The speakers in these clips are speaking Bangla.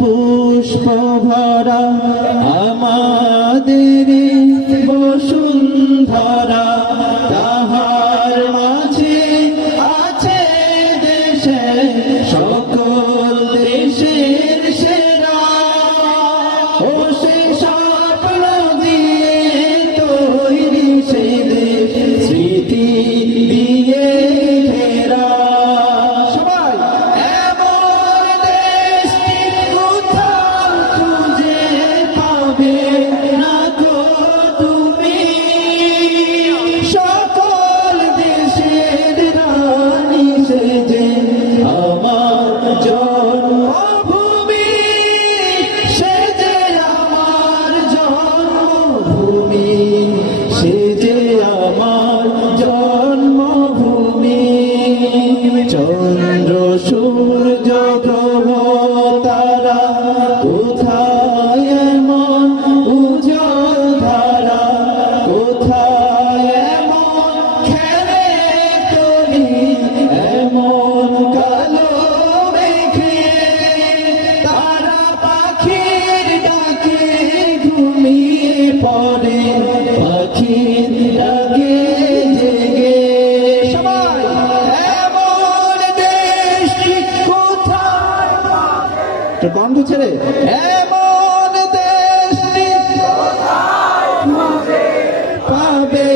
পুষ্প ভরা আমাদের বসুন্ধরা, তাহার মাঝে আছে দেশে সকল দেশের সেরা। ও সে স্বপ্ন দিয়ে তৈরি সে দেশ, স্মৃতি দিয়ে ঘেরা। সবাই এমন দেশটি কোথাও খুঁজে পাবে না গো তুমি, সকল দেশের রানী সেজে আমার জন্মভূমি, সেজে আমার জন্মভূমি, সেজে আমার জন্মভূমি। চন্দ্র সূর্য গ্রহ তারা কোথায় এমন উজ্জ্বল ধারা, কোথায় এমন খেলে তরি এমন কালো মেঘে, তারা পাখির ডাকে ঘুমিয়ে পড়ে, পাখির ডাকে জেগে। সবাই এমন দেশটি কোথায় তো বন্ধু ছেড়ে এমন দেশটি পাবে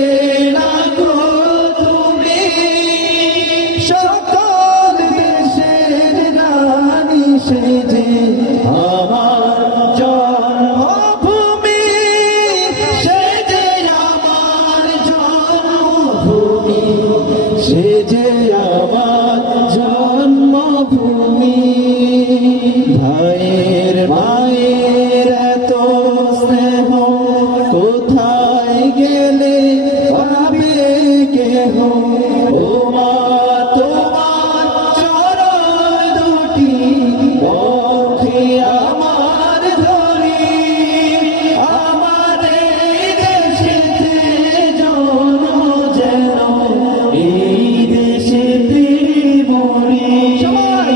না গো তুমি, সকল দেশের রানী সেজে আমার জন্মভূমি, সেজে আমার জন্মভূমি, সেজে আমার জন্মভূমি। ভাইয়ের মায়ের এত স্নেহ কোথায় গেলে পাবে কেহ, ও মা তোমার চরণ দুটি পথে আমার ধরি, আমার এই দেশেতে জন্ম যেন এই দেশেতে মরি। সবাই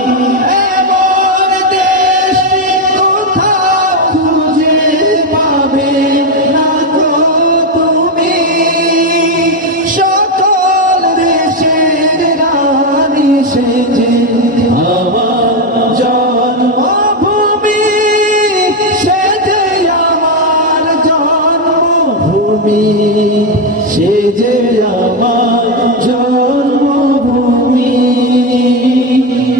এমন দেশটি কোথাও খুঁজে পাবে না গো তুমি, সকল দেশের রানী সেজে আমার জন্মভূমি, সেজে আমার জন্মভূমি, সেজে আমার জন্মভূমি।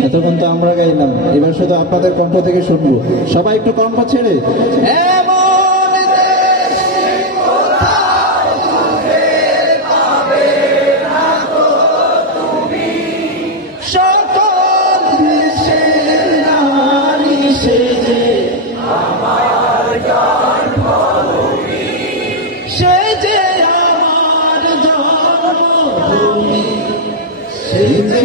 এতক্ষণ তো আমরা গাইলাম, এবার শুধু আপনাদের কণ্ঠ থেকে শুনবো। সবাই একটু কণ্ঠ ছেড়ে এমন দেশটি কোথায় খুঁজে পাবে না গো তুমি, সকল দেশের রানী সেজে আমার জন্মভূমি, সেজে আমার জন্মভূমি, সেজে